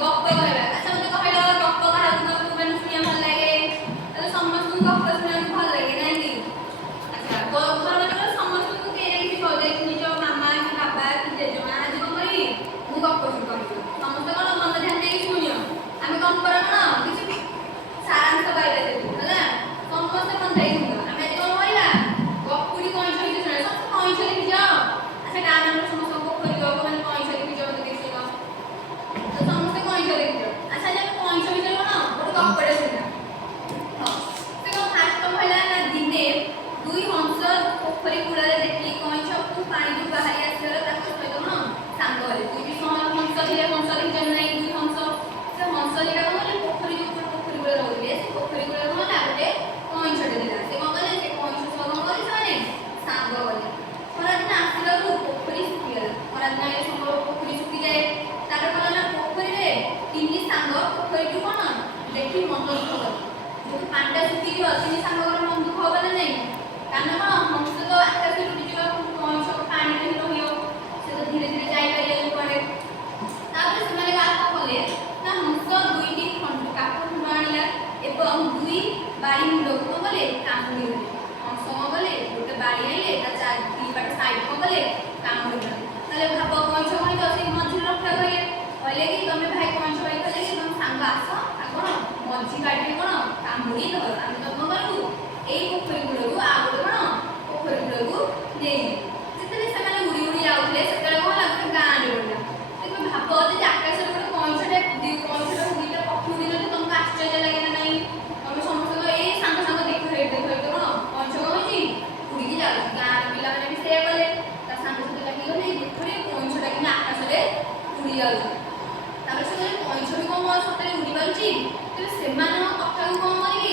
गप कहबा अच्छा मते कहलो गप काहाकु गप माने सुनिया भल लागे तो समस्त गप सुनिया भल लागे नै कि अच्छा घर माने समस्त को केरे कि कह दे निजो मामा कि बाबा कि जेजमा आज को करी मु गप सुन समस्त कोन मन ध्यान दे सुनियो आमे कम कर कोन किछि सारांश पाइबा देबो होला समस्त मन दे सुनियो आमे कोन होइला गपुरी कोन छै सुने सब कोन छै कि जाओ अच्छा गाना में समस्त को करी गप माने कोन छै कि जाओ देखिनो तो समस्त कोन छै देखियो अच्छा जे कोन छै जे कोन गोटे गपड़े सुना हां से को फास्ट तो होला ना दिने दुई हंस पोखरी कूଳରେ देखि कइछकु पानी को बाहरी आसिरो ताको सहित कोन सांग होले दुई हंस थिले हंस देखि नै दुई हंस से हंस जेटा कोन पोखरी कूଳରେ रहले से पोखरी कूଳରେ कोन लागते कइछ छडे दिला से कोन कले से कइछ सब करि साने सांग होले खरादिन आसिरो पोखरी सुखी गेला खरादिन आइले सब पोखरी सुखी जाए तार कोन ना पोखरी रे तीन सांग पोखरी को कोन देखि मन दुख हो जो पांडा सुखी जो तीन सांग को मन दुख होबा नै कान कोन हंस तो आकाश उड़ी जो कइछ पानी रे रहियो से तो धीरे धीरे जाई परिया पड़े तापर से माने का कले ना हंस दुईटी खंड कापड़ मानिला एवं दुई बाड़ी मुंड को गले कामुड़ी हंस गले गोटे बाड़ी आइले ता चार दी बाट साइड को गले कामुड़ी ताले भाब कइछ कहि तो से मझी रक्षा करिए कहले कि तमे भाई कइछ भाई कहले कि तुम सांग आस आ कोन मझी काटे कोन कामुड़ी धर आमे तो करबू एई पोखरी गुडू आ गोटे कोन पोखरी गुडू नै जेते से माने उड़ी उड़ी आउले सेतले कोन लागते गां रे बोला देखो भाबो जे आकाश रे गोटे कइछटे दी कइछटे दुईटा पक्षी उड़िले जे तुमको आश्चर्य लागे ना नहीं तमे समस्त को एई सांग सांग देखो कोन कइछ होइची उड़ी की जाउ गां रे पिला माने भी से बोले ता सांग से लागी गले देखो रे कइछटा कि आकाश रे उड़ी जाउ तापर से कइछ भी कोन सतरे उड़ी पाउची तो सेमान कथा को कोन करी